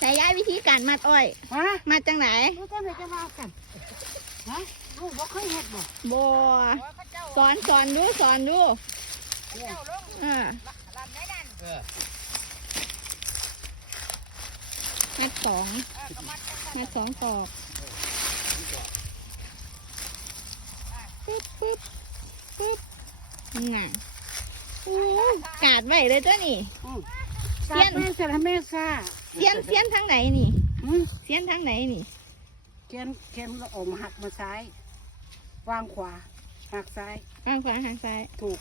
แต่ย้ายวิธีการมัดอ้อย ฮะมัดจังไหนรู้จังเลยจะว่ากันฮะลูกบ่เคยเฮ็ดบ่บัวสอนสอนดูสอนดูอ่ามัดสองมัดสองกรอบปึ๊บปึ๊บปึ๊บน่ะอู้กาดไว้เลยตัวนี่อืมเสี้ยนแม่สารแม่ซ่าเสียนเสียนทางไหนนี่อืมเสียนทางไหนนี่ เขียนเขียนแล้วออกมาหักมาซ้าย วางขวา หักซ้าย ข้างขวาข้างซ้ายถูก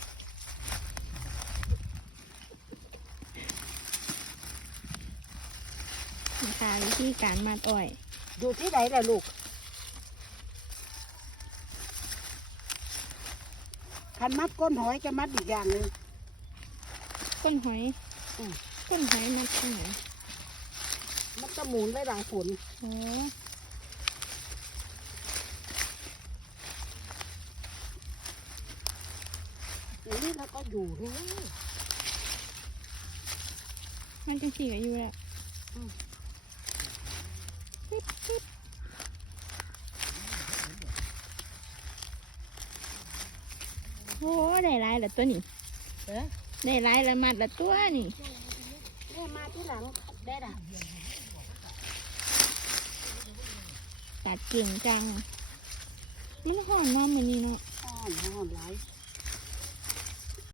นะคะวิธีการมัดอ้อย อยู่ที่ไหนล่ะลูกคันมัดก้นหอยจะมัดอีกอย่างหนึ่ง ก้นหอยอืม ก้นหอยมัดตรงไหนมันจะ หมุนไว้หลังฝนอ้อย่างนี้แล้วก็อยู่เลยมันจังสี่ก็อยู่แหล้วอืมปิ๊บปิ๊บโอ้ได้ลายละตัวนี่เอ๊ะได้ลายละมัดละตัวนี่นี่มาที่หลังได้ด่ะ ตัดเก่งจัง มันห่อนเน้อมันนี่เนาะ